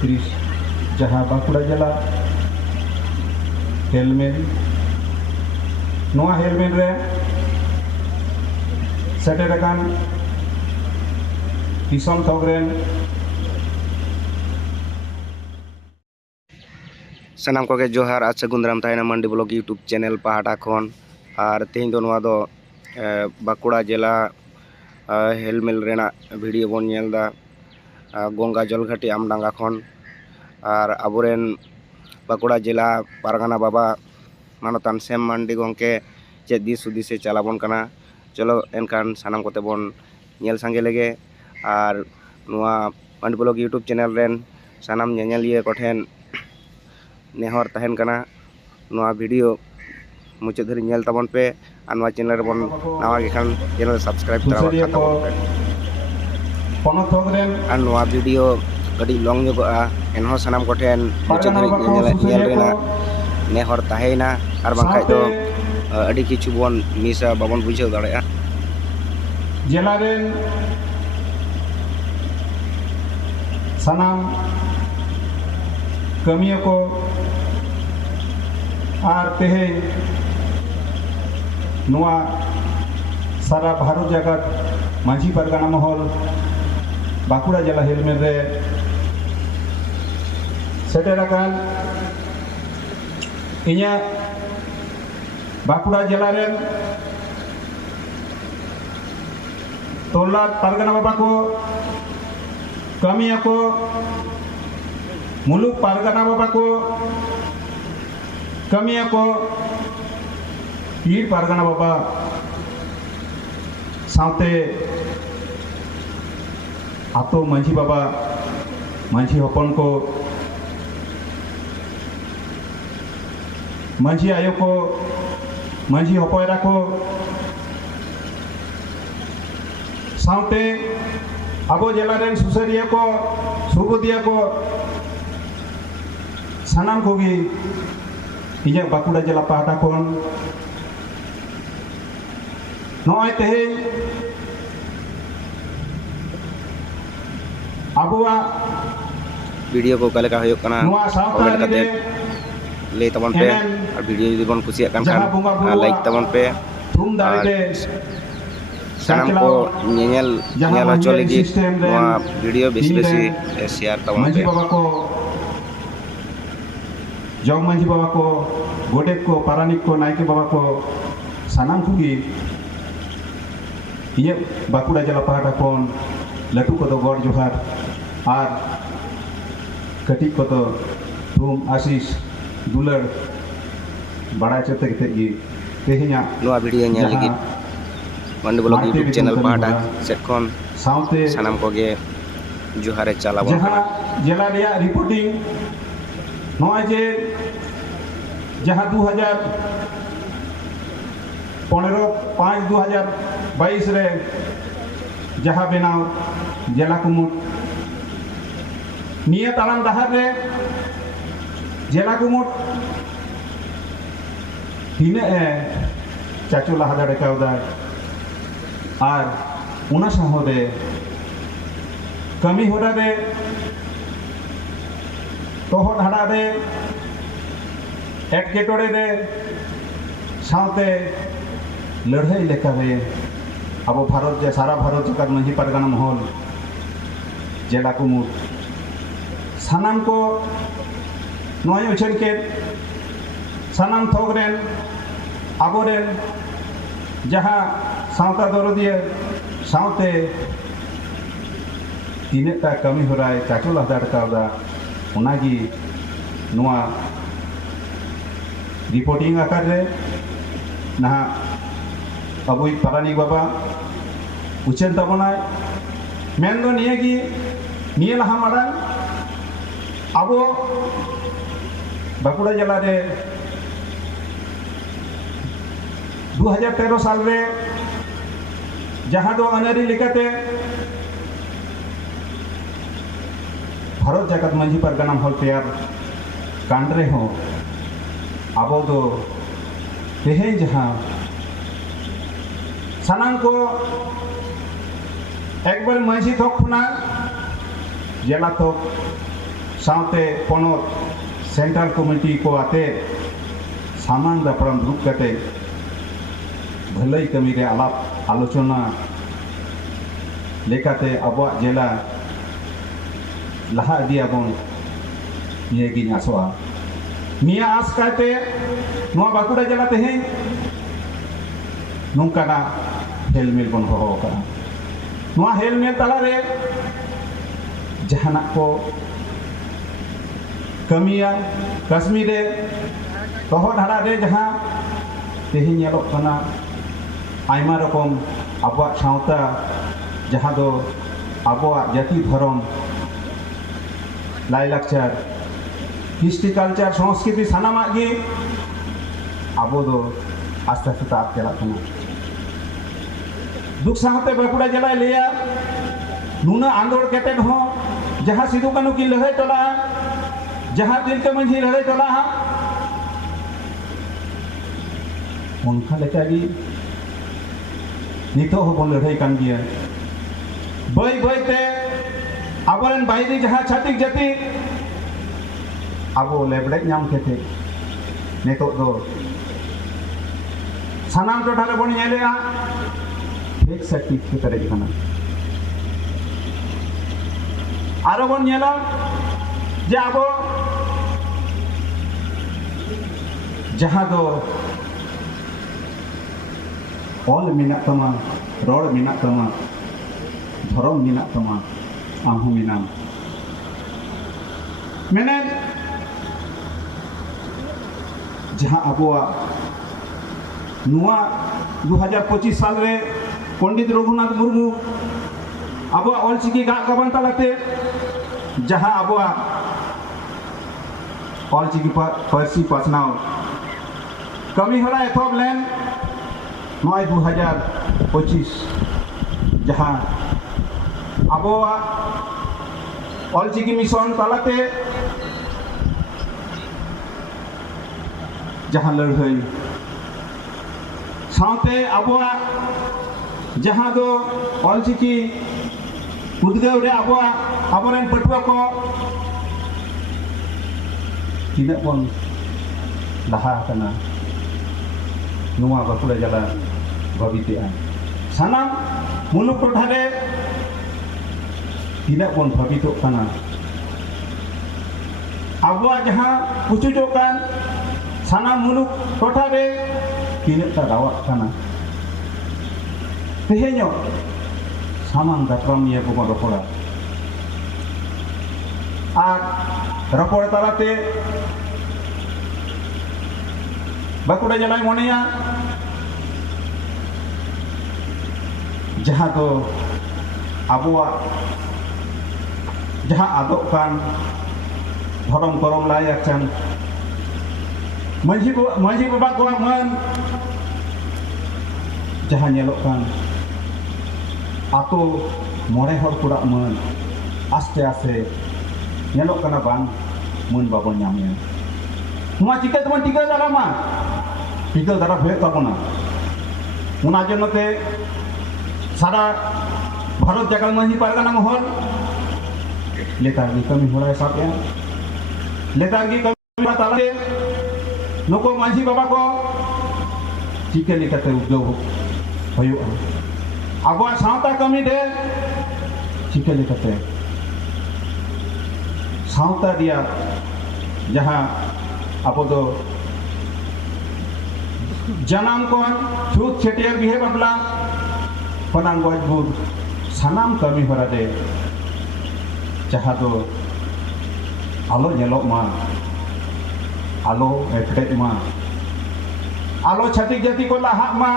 31 जहाँ बांकुड़ा जिला हेलमेट नोआ हेलमेट रे सेटेरकान दिसम थोगरेन सानाम को जोहार आज सगुन दाराम तहना मंडी ब्लॉग यूट्यूब चैनल पहाटा खन और तेहन दो नोआ दो बांकुड़ा जिला हेलमेल रेना वीडियो बन नेलदा गंगा जलघाटी आमडांगा खन और आबोरेन बांकुड़ा जिला पारगाना बाबा मानतान सेम मांडी गंके चेक दिस हुदिसे चलाबन कना चलो एनकान सानाम कोते बन नेल सांगे लेगे और नोआ मंडी ब्लॉग यूट्यूब चैनल रेन सानाम नेनेलिया कोठेन नेहर तहन कना नोआ वीडियो मुचाद धरी नेल ताबन पे और नोआ चैनल रे बन नवा गेखान चैनल सब्सक्राइब तरावा ताबन पे और नोआ वीडियो कड़ी लॉन्ग जोगा एनहो सानाम कोठेन मुचाद धरी नेल रेना नेहर ताहेना और बांखाय दो अडी किछु बन मिसा बाबन बुझाव दाड़ेया जिला रेन सानाम कमिया को और तेहे नोआ सारा भारत जगत माझी परगना महल बांकुड़ा जिला हेलमेट रे सेटेरकान इन्या बांकुड़ा जिला रे तोला परगना बाबा को कमिया को मुलुक पारगाना बाबा को कमिया को पीर पारगाना बाबा साथे आतो मांझी बाबा मांझी हपन को मांझी आयो को मांझी हपयरा को साथे आबो जिला रेन सुसरिया को सुबुदिया को सानाम कोगी इया बांकुड़ा जिला पहाटा खन नय तेहे आबुआ वीडियो को कलेका होयो कना कमेंट करते ले तबन पे और वीडियो यदि बन खुशी खान लाइक तबन पे धूम दारे सानाम को नेल हचो लगी वीडियो बेसी बेसी शेयर तबन पे जग मांझी बाबा को गोडेक को पारानिक को नायके बाबा को सानाम कुगी इया बांकुड़ा जिला पहाटा खन लटू को गड़ जोहार और कटिक को धूम आशीष दुलर बड़ा चोते गी तेहना नोआ वीडियो नेल लगी मंडी ब्लॉग यूट्यूब चैनल पहाटा सेट खन साथे सानाम को गे जोहारे चलाबन जहां जिला रिया रिपोर्टिंग नय जे जहाँ 2015-5-2022 रे जहाँ बनाव जिला कुमुट निया तालाम दाहार रे जिला कुमुट तीना चाचो लहा दाड़े कावदा और उना साहरे कमी होरा रे तोहर हाड़ा रे एटकेटोड़े रे साथे लड़ाई लेका रे अब भारत जे सारा भारत जगत माझी परगना महल जिला कुमुट सानाम को नय उछन के सानाम थोगरेन आबोरेन जहाँ सावता दरदिया साथे तीनटा कमी होराय चाचो लहदाड़ कावदा उनागी नोआ रिपोर्टिंग आकार रे ना अबुई पारानिक बाबा उचेन तबनाय मेन दो नियागी निया लहा मारांग आबो बांकुड़ा जिला रे 2013 साल रे जहाँ दो अनारी लेकाते भारत जगत माझी परगना महल तैयार कांड्रे हो अब दो तेहे जहाँ सानाम को एक बार माझी थक खुना जिला थक साउते पोनोत सेंट्रल कमिटी को आते सामान दापराम दुरुब कते भलाई कमी रे आलाप आलोचना लेकाते अबवा जिला लहा दियाबन ये गिन आसोआ निया आस काते नोआ बाकुड़ा जिला तेहे नोंकाना हेलमेल बन होहो करा नोआ हेलमेल तला रे जहाना को कमिया कश्मीर रे तोह धारा रे जहां तेहे नेलोक कना आयमा रकम अबवा सावता जहां दो अबवा जाति धर्म लाइलाक्चार हिस्ट्री कल्चर संस्कृति सानामा गे अब दो आस्ते आस्ते ताब चला दुख साहते बाकुड़ा जिला लिया नुना आंदोलन केते हो जहां सिदु कानू की लड़ाई टोला जहां तिलका मांझी लड़ाई टोला उनका लेका गी नितो हो बन लड़ाई कान गिया बई बई ते आबरन बायरी जहां छातिक जाति अब लेबड़ेक नाम केते नितो दो सानाम टोठा रे बन नेलेया एक सर्टिफिकेट रे खाना आरो बन नेला जे आबो जहां दो ऑल मिना तमा रोड मिना तमा धर्म मिना तमा आमहु मिना मैंने जहां अबुआ नुआ 2025 साल रे पंडित रघुनाथ मुर्मू अबुआ ऑलचिकी गा गबन तलाते जहां अबुआ ऑलचिकी पारसी पासनाव कमी हला एथब लेन नय 2025 जहां अबुआ ऑलचिकी मिशन तलाते जहां लड़ाई साथे अबुआ जहां दो ऑलचिकी उद्गव रे अबुआ अबरेन पटुआ को तिना बन लहा कना नुआ बाकुड़ा जिला भविते सानाम मुलुक टोठा रे तिना बन भवितो कना अबुआ जहां पुचुजो कान सानाम मुलुक टोठा रे तिना रावक कना तेहेño सामान दापराम निया को रपड़ा और रपड़ तालाते बाकुड़ा जिलाय मनेया जहां तो अबुआ जहां आदोक कान धरम करम लाई आचान मांझी बाबा को मन जहां नेलोक कान आतो मोड़े हर कुड़ा मन आस्ते आस्ते नेलोक काना बांग मन बाबन नामिया नुआ चिका तमन टिका दारामा टिका दारा हुए ताबना उना जन्नते सारा भारत जागाल मांझी पारगाना महल लेतार की कमी होड़ा सापया लेतार की कमी तालाते नुको मांझी बाबा को चिके लेकाते उद्योग होयुआ अबुआ सावता कमी दे चिके लेकाते सावता दिया जहां अब दो जनाम को छूत छेटियर बिहे बाबला पनांग गजबुर सानाम कमी होरा दे जहां दो आलो नेलोक मा आलो एटड़े मा आलो छातिक जाति को लाहा मा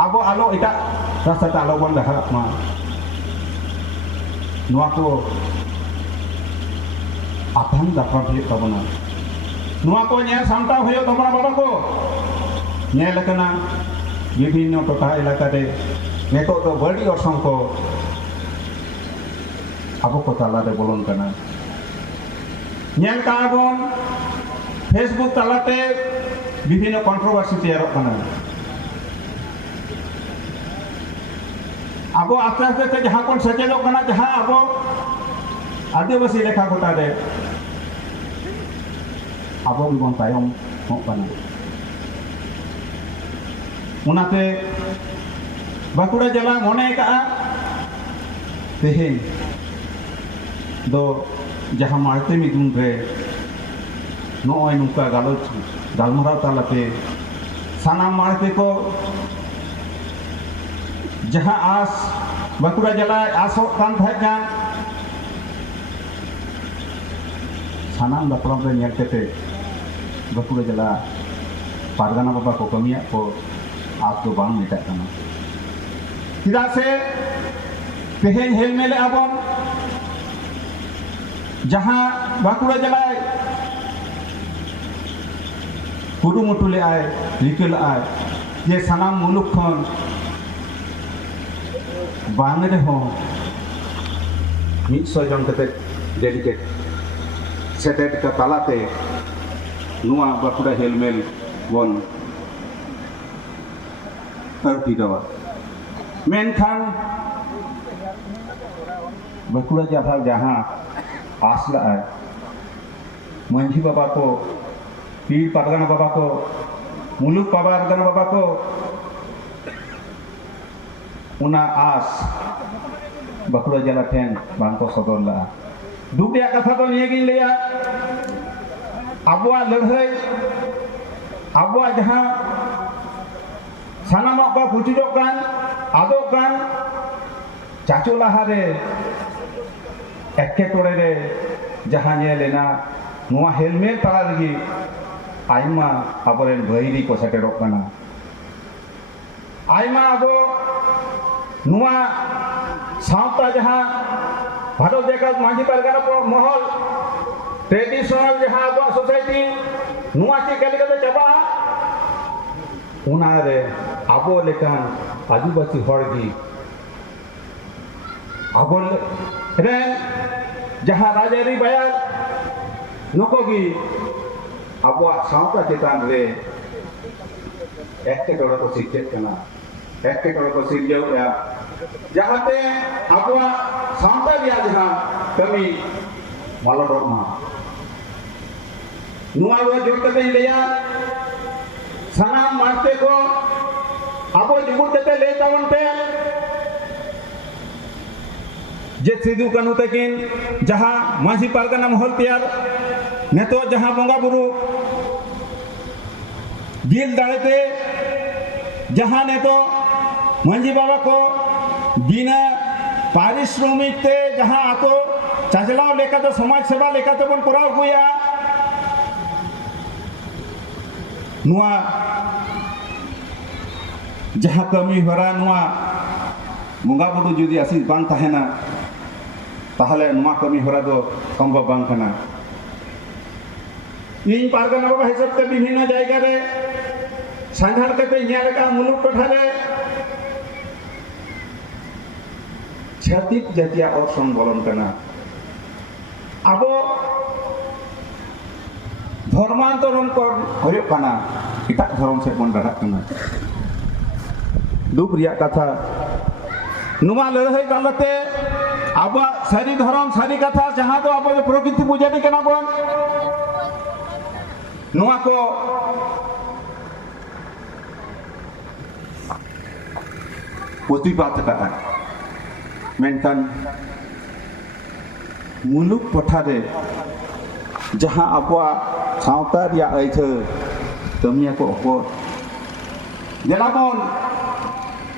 अब आलो इटा रास्ता आलो बन लहा मा नुआ को आपान दापराम हुई तबना नुआ को नेल सामटा हुई तबना बाबा को नेल कना विभिन्न टोटा इलाका रे नेतो तो बड़ी अर्संग को अब को ताला रे बोलन कना नेल काबन फेसबुक तालाते विभिन्न कंट्रोवर्सी तैयार कना अब आस्ते आस्ते जहां को सचेतन कना जहां अब आदिवासी लेखा गोटा रे अब बन तायम होना उनाते बाकुड़ा जिला मने का तेहें दो जहाँ मारते मिदुन रे नॉय नुका गालोच गालमराव तालाते सानाम मारते को जहाँ आस बाकुड़ा जिला आसो कान था क्या सानाम दापरम रे नियते बाकुड़ा जिला पारगाना बाबा को कमिया को आप तो बांग मिटा करना किदा से तेहें हेल मेले आबन जहाँ बाकुड़ा जिला कुरुमुटुले आए रिकल आए ये सानाम मुलुक खन बांग रे हो 100 जन कते डेडिकेट सेटेट का तालाते नुआ बाकुड़ा हेलमेल बन अर्पिदवा मेनखान बाकुड़ा जिला जहाँ आसला है मंझी बाबा को पीर पारगाना बाबा को मुलुक पारगाना बाबा को उना आस बाकुड़ा जिला ठेन बांग को सदर ला दुख या कथा तो निये गिन लिया आबुआ लड़ाई आबुआ जहाँ सानामा को पुचुजो कान आदो कान चाचो लाहारे एके तोड़े रे जहाँ ये लेना नुआ हेलमेट ताला लगी आइमा आबोरेन भैरी को सेटेरो काना आइमा आबो नुआ सावता जहाँ भारत जगत मांझी पारगाना महल ट्रेडिशनल जहाँ आबो सोसाइटी नुआ चे कलिकते चबा उनारे आबो लेकान आदिवासी हड़गी आबो रे जहाँ राजारी बयार नकोगी आबो सावता चेतान रे एक्टे टोड़ा को सिर्जेत कना एक्टे टोड़ा को सिर्जेव या जहाँ ते आबो सावता दिया जहाँ कमी मालडोक मा नुआ वो जोड़ कते लिया सानाम मारते को आबो जुगुर कते ले तावन पे जे सिदु कानू तकिन जहाँ मांझी पारगाना महल तैयार नेतो जहाँ बंगा बुरु दिल दाड़ेते जहाँ नेतो मांझी बाबा को बिना पारिश्रमिक ते जहाँ आतो चाचलाव लेकर समाज सेवा लेकर बन कराव गुया नुआ जहाँ कमी हरा नुआ बंगा बुरु जुदी आसी बांग तहेना ताहले नुआ कमी हरा दो कंबा बांग कना इन पारगाना बाबा हिसाब ते विभिन्न जायगा रे सांघार कते ᱧᱮᱞ का मुलुक टोठा रे छातिक जातिया और संबोलन कना आबो धर्मांतरण को होयो कना इटा धर्म से बन रहा कना दुख रिया कथा नुमा लड़ाई कालते अब सारी धर्म सारी कथा जहाँ तो अब प्रकृति पूजारी कना बन नुआ को प्रतिपाद करा मेनकान मुलुक पठारे जहाँ आपवा सावता रिया आइथो कमिया को हो जेलाबन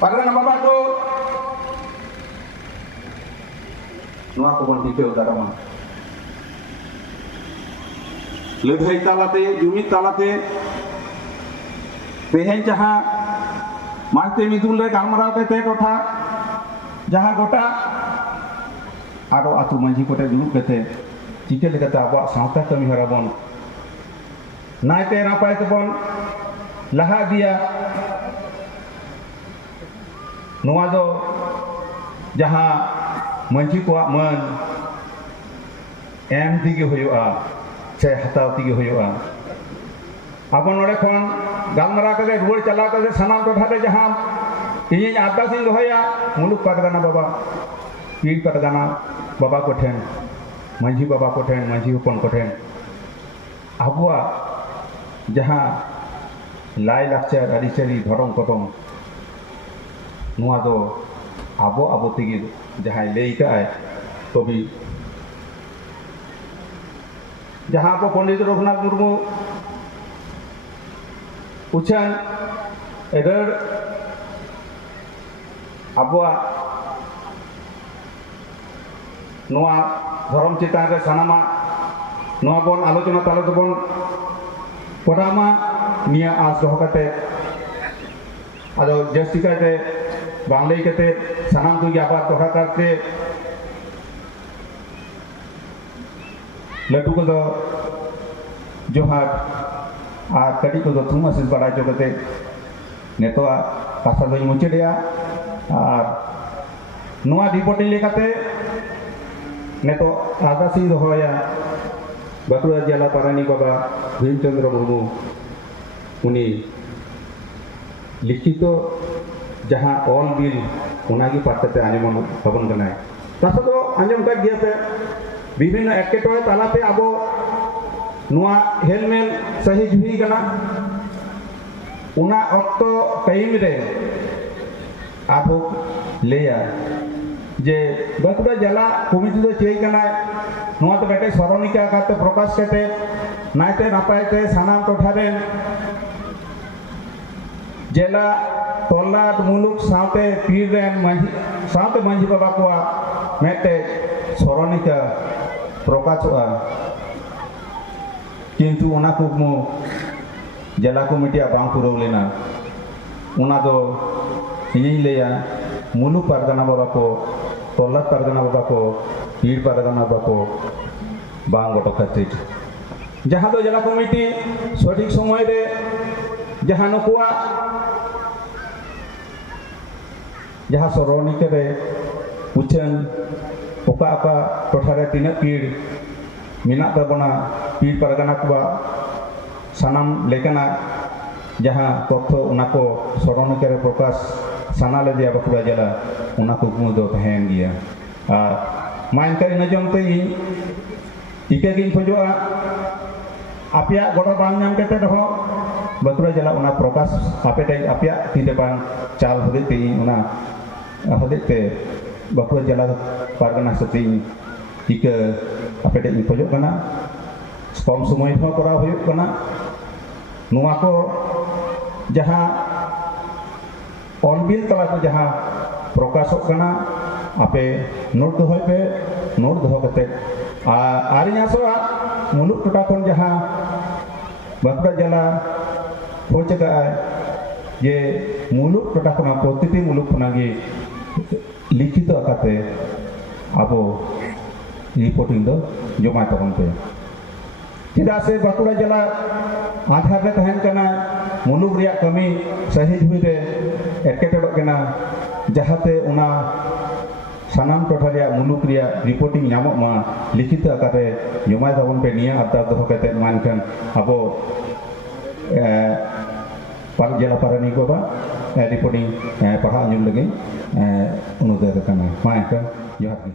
पारगाना बाबा को नुआ को बन दिखे उदारमान लड़ाई तालाते जुमिद तालाते तेहें जहाँ मारते मिदुल रे गालमराव कते टोठा जहाँ गोटा आरो आतु मांझी कोटे दुरुब कते चिके लेकते आबो सावता कमी हरा बन नायते नापाय तबन लहा दिया नुआ दो जहाँ मांझी को मन एम दिगे होयोआ से हताव दिगे होयोआ अब नोड़े खन गालमरा कते रुवाड़ चला कते सानाम टोठा रे जहाँ इᱧ आरदासिन दोहया मुलुक पारगाना बाबा पीर पारगाना बाबा को ठेन मांझी बाबा को ठेन मांझी हपन को ठेन आबुआ जहाँ लाई लाक्चर आरिचारी धरम कदम नुआ दो आबो आबो तेगे जहाँ लई काय तभी जहाँ को पंडित रघुनाथ मुर्मू उछान एडर आबुआ नुआ धर्म चितान रे सानामा नुआ बन आलोचना ताले बन परामा निया आस दोह कते आदो जस्ती कते बांग्लाई कते सानाम तुगी आबार दोहा करते लड्डू को दो जोहार आ कड़ी को दो तुम आसिस बड़ा जो कते नेतोआ कासा दो मुचे दिया और नुआ रिपोर्टिंग लेकाते नेतो आगासी दोहया बाकुड़ा जिला पारानी बाबा भीमचंद्र मुर्मू उनी लिखित जहाँ ऑल बिल उनागी पाते आंजम हबन कनाय तासा तो आंजम का गया पे विभिन्न एकेटोए तालाते आबो नुआ हेलमेल सही जुही कना उना ऑक्टो टाइम रे आबो लेया जे बाकुड़ा जिला कमिटी दो चेई कना नुआ तो बेटे सरनिका काते प्रकाश कते नायते नापायते सानाम टोठारे जिला तोलाट मुलुक साथे पीर रेन मांझी साथे मांझी बाबा को मेटे सरनिका प्रकाशोआ किंतु उना कुकमु जिला कमिटी बांग पुरव लेना उना दो इनी लेया मुलुक पारगना बाबा को तोलाट पारगना बाबा को पीर पारगना बाबा को बांग गोटो खातिर जहाँ तो जिला कमिटी सठिक समय रे जहाँ नुकुआ जहाँ सरनिका रे उछन ओका ओका टोठारे तीना पीर मिना ताबना पीर पारगना को सानाम लेकना जहाँ तथ्य उनाको सरनिका रे प्रकाश साना ले दिया बाकुड़ा जिला उनाको कुमु दो तहन गया मा इनका नजमते इके गिन खोजोआ आपिया गोड़ा बांग नाम कते रहो बाकुड़ा जिला उना प्रकाश आपेटे आपिया तीते बांग चाल होदे ते उना होदे ते बाकुड़ा जिला पारगना सती इके आपेटे इन खोजो कना कम समय हो करा होयो कना नुआ को जहाँ ऑनबिल तला को जहाँ प्रकाशो कना आपे नोट दोहय पे नोट दोह कते आरियासोआ मुलुक टोटा खन जहाँ बाकुड़ा जिला खोज का ये मुलुक टोटा खना प्रतिटी मुलुक खनागे लिखित आकाते आबो रिपोर्टिंग दो जमा तबन पे चेदा से बाकुड़ा जिला आधार रे तहन कना मुलुक रिया कमी सही हुई रे एकेटोड़ कना जहाते उना सानाम टोठा रिया मुलुक रिया रिपोर्टिंग नामो मा लिखित आकाते जमा तबन पे निया अता दोह कते मानकन आबो पार जिला पारानी को बा रिपोर्टिंग पढ़ा अंजुम लगे अनुरोध करना मा जोहार